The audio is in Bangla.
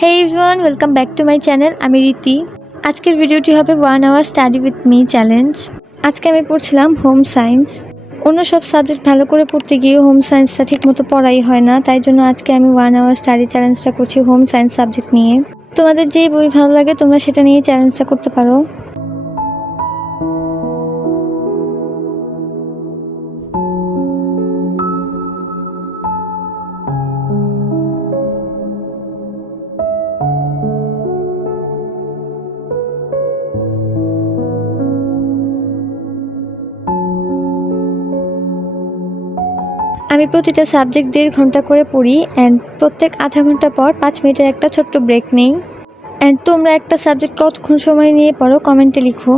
Hey everyone, welcome back to my channel. আমি রীতি। আজকের ভিডিওটি হবে 1 hour study with me challenge. আজকে আমি পড়ছিলাম হোম সায়েন্স। অন্য সব সাবজেক্ট ভালো করে পড়তে গিয়ে হোম সায়েন্সটা ঠিকমতো পড়াই হয় না, তাই জন্য আজকে আমি 1 আওয়ার স্টাডি চ্যালেঞ্জটা করছি হোম সায়েন্স সাবজেক্ট নিয়ে। তোমাদের যে বই ভালো লাগে তোমরা সেটা নিয়ে চ্যালেঞ্জটা করতে পারো। আমি প্রতিটা সাবজেক্ট 1.5 ঘন্টা করে পড়ি অ্যান্ড প্রত্যেক আধা ঘন্টা পর 5 মিনিটের একটা ছোট্ট ব্রেক নেই। অ্যান্ড তোমরা একটা সাবজেক্ট কতক্ষণ সময় নিয়ে পড়ো কমেন্টে লিখো।